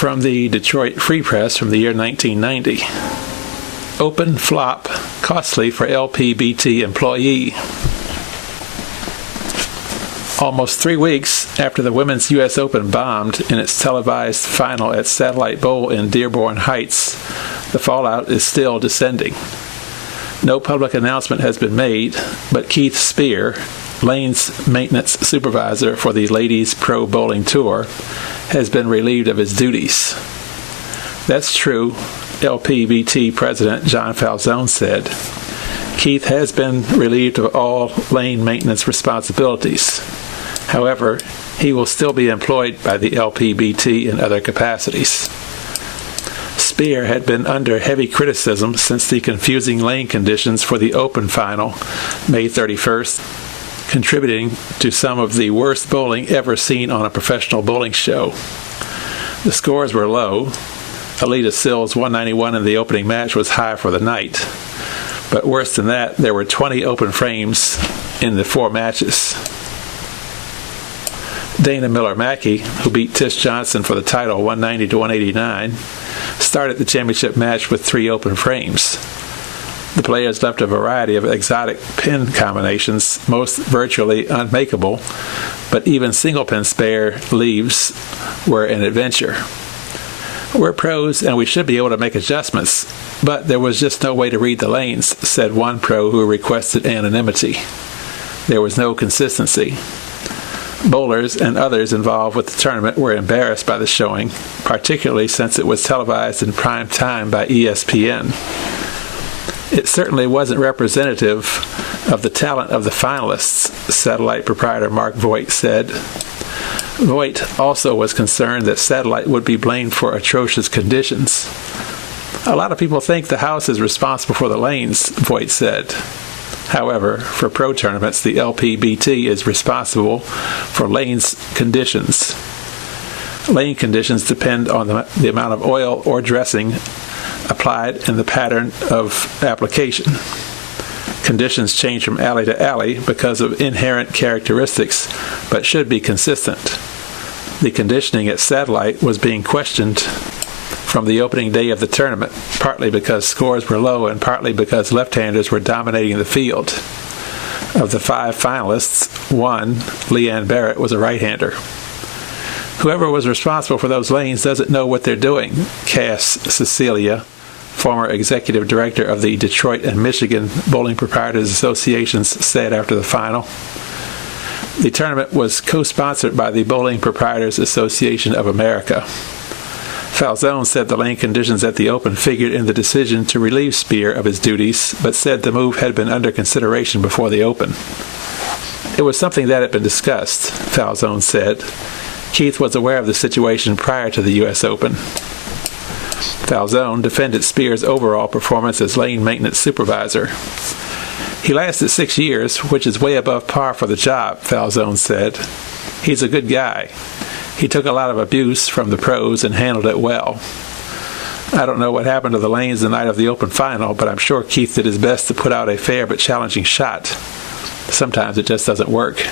from the Detroit Free Press from the year 1990. Open flop, costly for LPBT employee. Almost 3 weeks after the Women's U.S. Open bombed in its televised final at Satellite Bowl in Dearborn Heights, the fallout is still descending. No public announcement has been made, but Keith Spear, Lane's maintenance supervisor for the Ladies Pro Bowling Tour, has been relieved of his duties. That's true, LPBT President John Falzone said. Keith has been relieved of all lane maintenance responsibilities. However, he will still be employed by the LPBT in other capacities. Spear had been under heavy criticism since the confusing lane conditions for the Open Final, May 31st, contributing to some of the worst bowling ever seen on a professional bowling show. The scores were low. Alita Sills' 191 in the opening match was high for the night. But worse than that, there were 20 open frames in the 4 matches. Dana Miller-Mackey, who beat Tish Johnson for the title 190 to 189, started the championship match with 3 open frames. The players left a variety of exotic pin combinations, most virtually unmakeable, but even single pin spare leaves were an adventure. We're pros and we should be able to make adjustments, but there was just no way to read the lanes, said one pro who requested anonymity. There was no consistency. Bowlers and others involved with the tournament were embarrassed by the showing, particularly since it was televised in prime time by ESPN. It certainly wasn't representative of the talent of the finalists, Satellite proprietor Mark Voigt said. Voigt also was concerned that Satellite would be blamed for atrocious conditions. A lot of people think the house is responsible for the lanes, Voigt said. However, for pro tournaments, the LPBT is responsible for lanes conditions. Lane conditions depend on the amount of oil or dressing applied and the pattern of application. Conditions change from alley to alley because of inherent characteristics, but should be consistent. The conditioning at Satellite was being questioned from the opening day of the tournament, partly because scores were low and partly because left-handers were dominating the field. Of the 5 finalists, one, Leanne Barrett, was a right-hander. Whoever was responsible for those lanes doesn't know what they're doing, Cass Cecilia, former executive director of the Detroit and Michigan Bowling Proprietors Associations, said after the final. The tournament was co-sponsored by the Bowling Proprietors Association of America. Falzone said the lane conditions at the Open figured in the decision to relieve Spear of his duties, but said the move had been under consideration before the Open. It was something that had been discussed, Falzone said. Keith was aware of the situation prior to the U.S. Open. Falzone defended Spear's overall performance as lane maintenance supervisor. He lasted 6 years, which is way above par for the job, Falzone said. He's a good guy. He took a lot of abuse from the pros and handled it well. I don't know what happened to the lanes the night of the Open Final, but I'm sure Keith did his best to put out a fair but challenging shot. Sometimes it just doesn't work.